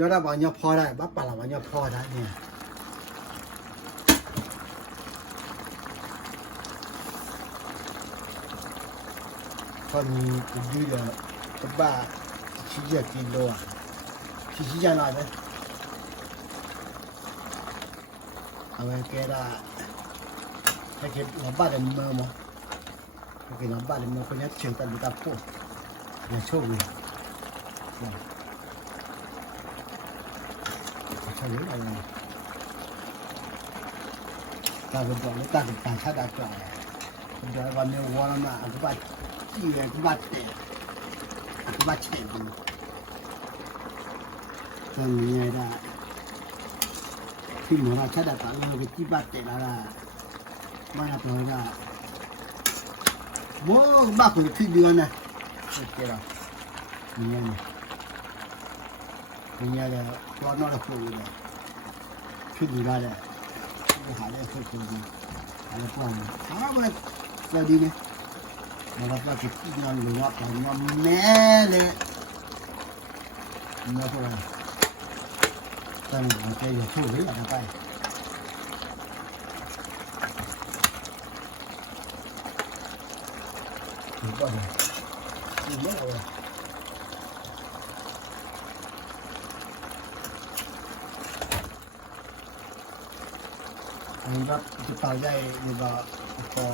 ပြောတာဘာညဖောတာဘာပါလာဘာညဖောတာเนี่ยพอมีดูเดี๋ยวตบ้าชี้จะกินโลอ่ะชี้จะหน่อยไหมเอาไว้แกได้ถ้าเก็บหลับบ้านเดี๋ยวมือมั้งโอเคหลับบ้านเดี๋ยวมือคนนี้เฉียงตันดูตาพูดอย่าโชคดีใช่หรือเปล่าตาเป็นตัวนี้ตาเป็นตาชาดาจ่อยเดี๋ยววันนี้วัวแล้วนะกูบ้าจี้เลยกูบ้าเตะกูบ้าเฉะดูตอนนี้ไงได้ที่หนูเราชาดาตาเราไปจี้บ้าเตะแล้วล่ะไม่เอาตัวได้ว้าวบ้าคนที่เดือนนะโอเคแล้วนี่ไงนี่ไงเรานอนแล้วคุยเลยขึ้นอยู่ได้เลยไปหาได้คุยกันอะไรพวกนี้หาอะไรเราดีเนี่ยเราไปกินงานหรือว่าไปงานแม่เลยไม่พอตอนนี้เราจะอยู่ช่วยเหลือกันไปถูกป่ะเนี่ยถูกไหมเอาเลยอันนี้ก็จะต่อใหญ่นี่ก็พอ